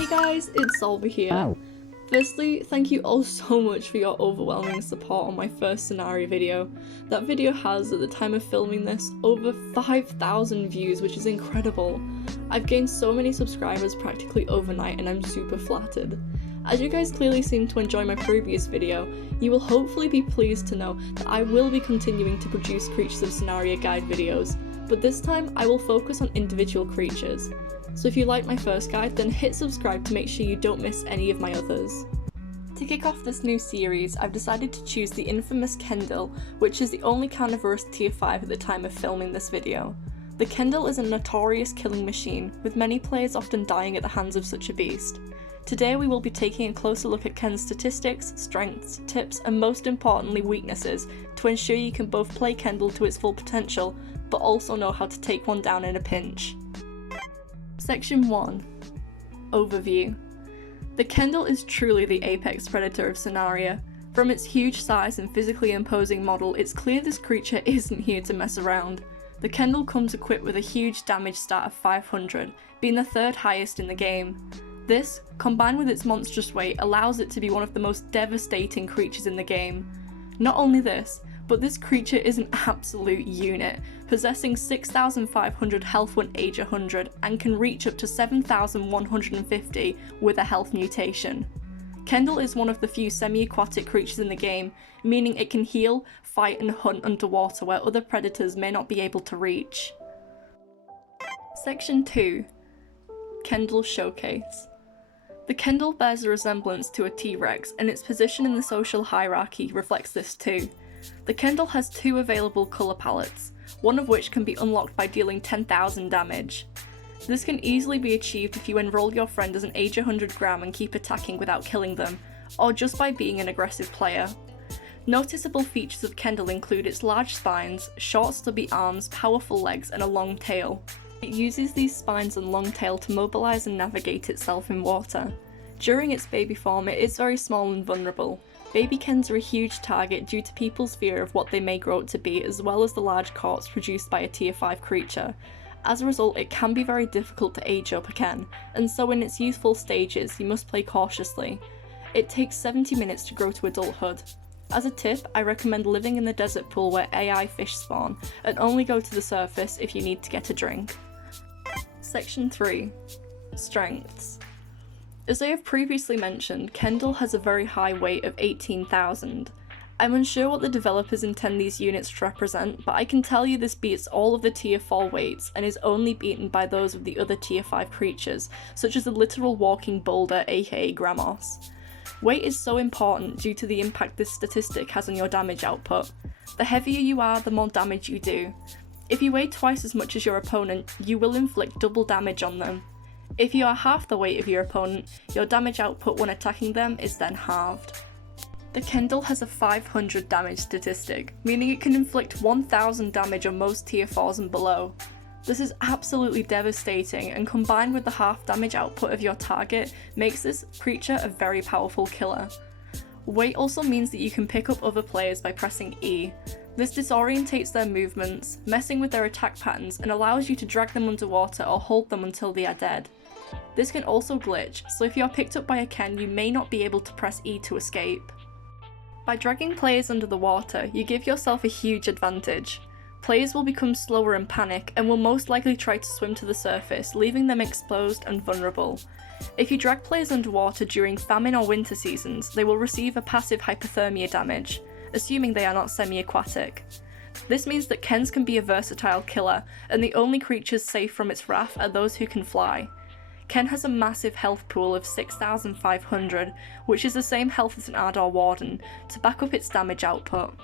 Hey guys, it's Solver here. Firstly, thank you all so much for your overwhelming support on my first Sonaria video. That video has, at the time of filming this, over 5,000 views, which is incredible. I've gained so many subscribers practically overnight and I'm super flattered. As you guys clearly seem to enjoy my previous video, you will hopefully be pleased to know that I will be continuing to produce Creatures of Sonaria guide videos, but this time I will focus on individual creatures. So if you like my first guide, then hit subscribe to make sure you don't miss any of my others. To kick off this new series, I've decided to choose the infamous Kendyll, which is the only carnivorous tier 5 at the time of filming this video. The Kendyll is a notorious killing machine, with many players often dying at the hands of such a beast. Today we will be taking a closer look at Ken's statistics, strengths, tips, and most importantly weaknesses to ensure you can both play Kendyll to its full potential, but also know how to take one down in a pinch. Section 1. Overview. The Kendyll is truly the apex predator of Sonaria. From its huge size and physically imposing model, it's clear this creature isn't here to mess around. The Kendyll comes equipped with a huge damage stat of 500, being the third highest in the game. This, combined with its monstrous weight, allows it to be one of the most devastating creatures in the game. Not only this, but this creature is an absolute unit, possessing 6,500 health when age 100 and can reach up to 7,150 with a health mutation. Kendyll is one of the few semi-aquatic creatures in the game, meaning it can heal, fight and hunt underwater where other predators may not be able to reach. Section 2. Kendyll Showcase. The Kendyll bears a resemblance to a T-Rex, and its position in the social hierarchy reflects this too. The Kendyll has two available colour palettes, one of which can be unlocked by dealing 10,000 damage. This can easily be achieved if you enroll your friend as an age 100 gram and keep attacking without killing them, or just by being an aggressive player. Noticeable features of Kendyll include its large spines, short stubby arms, powerful legs, and a long tail. It uses these spines and long tail to mobilise and navigate itself in water. During its baby form, it is very small and vulnerable. Baby Kens are a huge target due to people's fear of what they may grow up to be, as well as the large corpse produced by a tier 5 creature. As a result, it can be very difficult to age up a Ken, and so in its youthful stages, you must play cautiously. It takes 70 minutes to grow to adulthood. As a tip, I recommend living in the desert pool where AI fish spawn, and only go to the surface if you need to get a drink. Section 3. Strengths. As I have previously mentioned, Kendyll has a very high weight of 18,000. I'm unsure what the developers intend these units to represent, but I can tell you this beats all of the tier 4 weights and is only beaten by those of the other tier 5 creatures, such as the literal walking boulder aka Grammos. Weight is so important due to the impact this statistic has on your damage output. The heavier you are, the more damage you do. If you weigh twice as much as your opponent, you will inflict double damage on them. If you are half the weight of your opponent, your damage output when attacking them is then halved. The Kendyll has a 500 damage statistic, meaning it can inflict 1,000 damage on most tier 4s and below. This is absolutely devastating, and combined with the half damage output of your target, makes this creature a very powerful killer. Weight also means that you can pick up other players by pressing E. This disorientates their movements, messing with their attack patterns, and allows you to drag them underwater or hold them until they are dead. This can also glitch, so if you are picked up by a Ken, you may not be able to press E to escape. By dragging players under the water, you give yourself a huge advantage. Players will become slower and panic, and will most likely try to swim to the surface, leaving them exposed and vulnerable. If you drag players underwater during famine or winter seasons, they will receive a passive hypothermia damage, assuming they are not semi-aquatic. This means that Kens can be a versatile killer, and the only creatures safe from its wrath are those who can fly. Ken has a massive health pool of 6,500, which is the same health as an Ardor Warden, to back up its damage output.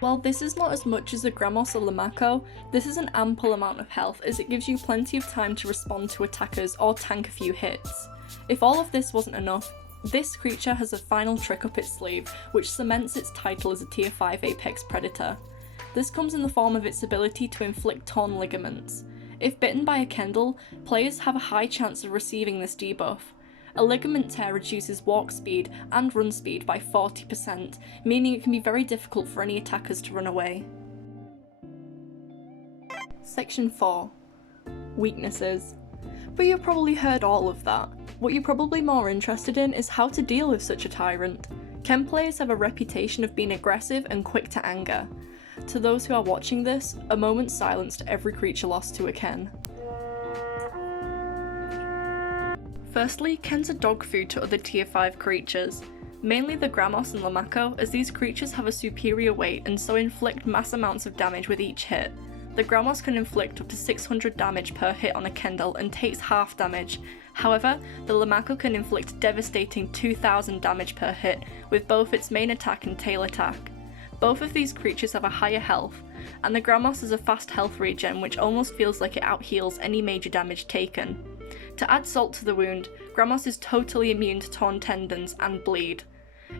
While this is not as much as a Grammos or Lamako, this is an ample amount of health as it gives you plenty of time to respond to attackers or tank a few hits. If all of this wasn't enough, this creature has a final trick up its sleeve, which cements its title as a tier 5 apex predator. This comes in the form of its ability to inflict torn ligaments. If bitten by a Kendyll, players have a high chance of receiving this debuff. A ligament tear reduces walk speed and run speed by 40%, meaning it can be very difficult for any attackers to run away. Section 4. Weaknesses. But you've probably heard all of that. What you're probably more interested in is how to deal with such a tyrant. Ken players have a reputation of being aggressive and quick to anger. To those who are watching this, a moment's silence to every creature lost to a Ken. Firstly, Kens are dog food to other tier 5 creatures, mainly the Grammos and Lamako, as these creatures have a superior weight and so inflict mass amounts of damage with each hit. The Grammos can inflict up to 600 damage per hit on a Kendyll and takes half damage. However, the Lamako can inflict devastating 2000 damage per hit with both its main attack and tail attack. Both of these creatures have a higher health, and the Grammos has a fast health regen which almost feels like it out-heals any major damage taken. To add salt to the wound, Grammos is totally immune to torn tendons and bleed.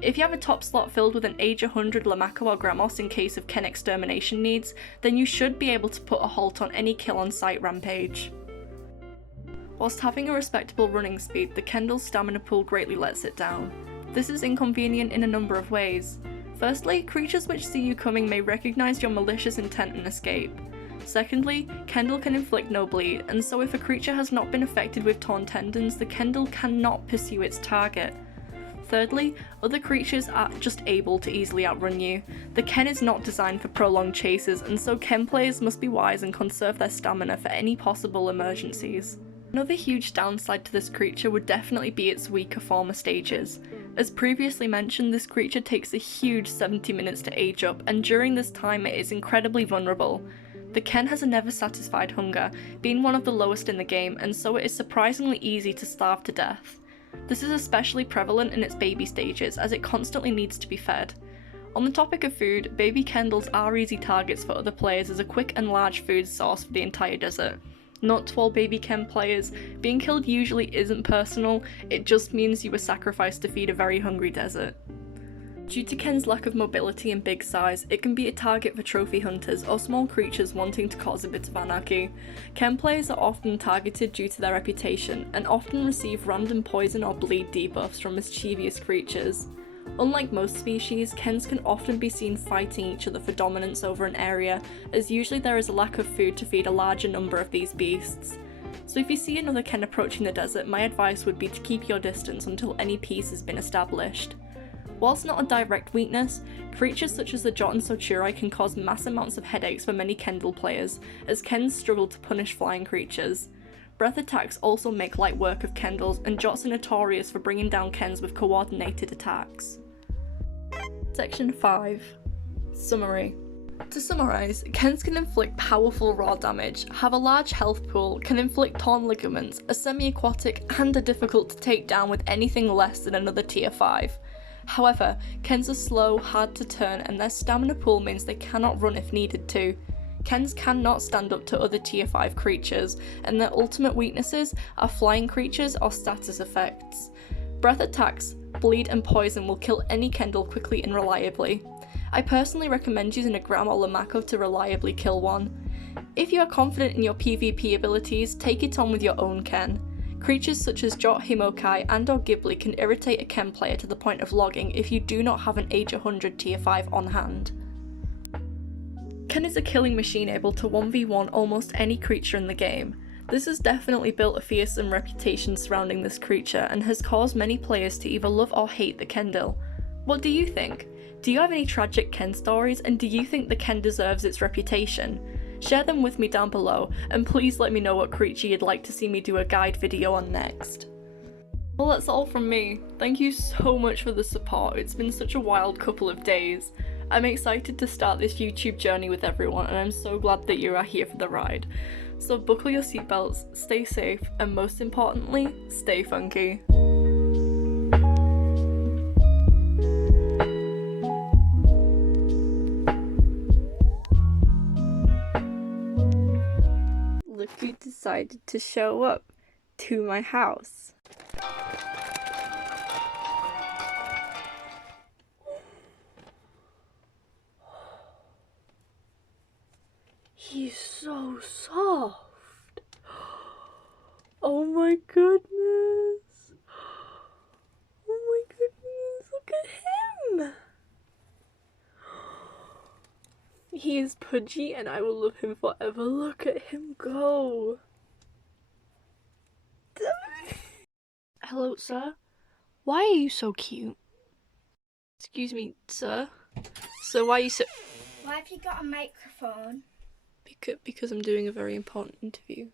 If you have a top slot filled with an age 100 Lamako or Grammos in case of Ken extermination needs, then you should be able to put a halt on any kill on sight rampage. Whilst having a respectable running speed, the Kendyll's stamina pool greatly lets it down. This is inconvenient in a number of ways. Firstly, creatures which see you coming may recognise your malicious intent and escape. Secondly, Kendyll can inflict no bleed, and so if a creature has not been affected with torn tendons, the Kendyll cannot pursue its target. Thirdly, other creatures are just able to easily outrun you. The Ken is not designed for prolonged chases, and so Ken players must be wise and conserve their stamina for any possible emergencies. Another huge downside to this creature would definitely be its weaker former stages. As previously mentioned, this creature takes a huge 70 minutes to age up, and during this time it is incredibly vulnerable. The Ken has a never satisfied hunger, being one of the lowest in the game, and so it is surprisingly easy to starve to death. This is especially prevalent in its baby stages, as it constantly needs to be fed. On the topic of food, baby Kendylls are easy targets for other players as a quick and large food source for the entire desert. Not to all baby Ken players, being killed usually isn't personal, it just means you were sacrificed to feed a very hungry desert. Due to Ken's lack of mobility and big size, it can be a target for trophy hunters or small creatures wanting to cause a bit of anarchy. Ken players are often targeted due to their reputation, and often receive random poison or bleed debuffs from mischievous creatures. Unlike most species, Kens can often be seen fighting each other for dominance over an area, as usually there is a lack of food to feed a larger number of these beasts. So if you see another Ken approaching the desert, my advice would be to keep your distance until any peace has been established. Whilst not a direct weakness, creatures such as the Jot and Soturai can cause mass amounts of headaches for many Kendyll players, as Kens struggle to punish flying creatures. Breath attacks also make light work of Kendylls, and Jots are notorious for bringing down Kens with coordinated attacks. Section 5. Summary. To summarise, Kens can inflict powerful raw damage, have a large health pool, can inflict torn ligaments, are semi-aquatic, and are difficult to take down with anything less than another tier 5. However, Kens are slow, hard to turn, and their stamina pool means they cannot run if needed to. Kens cannot stand up to other tier 5 creatures, and their ultimate weaknesses are flying creatures or status effects. Breath attacks, bleed and poison will kill any Kendyll quickly and reliably. I personally recommend using a Gram or Lamako to reliably kill one. If you are confident in your PvP abilities, take it on with your own Ken. Creatures such as Jot, Himokai and or Ghibli can irritate a Ken player to the point of logging if you do not have an age 100 tier 5 on hand. Ken is a killing machine able to 1v1 almost any creature in the game. This has definitely built a fearsome reputation surrounding this creature and has caused many players to either love or hate the Kendyll. What do you think? Do you have any tragic Ken stories, and do you think the Ken deserves its reputation? Share them with me down below, and please let me know what creature you'd like to see me do a guide video on next. Well, that's all from me. Thank you so much for the support. It's been such a wild couple of days. I'm excited to start this YouTube journey with everyone, and I'm so glad that you are here for the ride. So buckle your seatbelts, stay safe, and most importantly, stay funky. Look who decided to show up to my house. He's so soft. Oh my goodness. Oh my goodness, look at him. He is pudgy and I will love him forever. Look at him go. Hello, sir. Why are you so cute? Excuse me, sir. So why are you so... Why have you got a microphone? Because I'm doing a very important interview.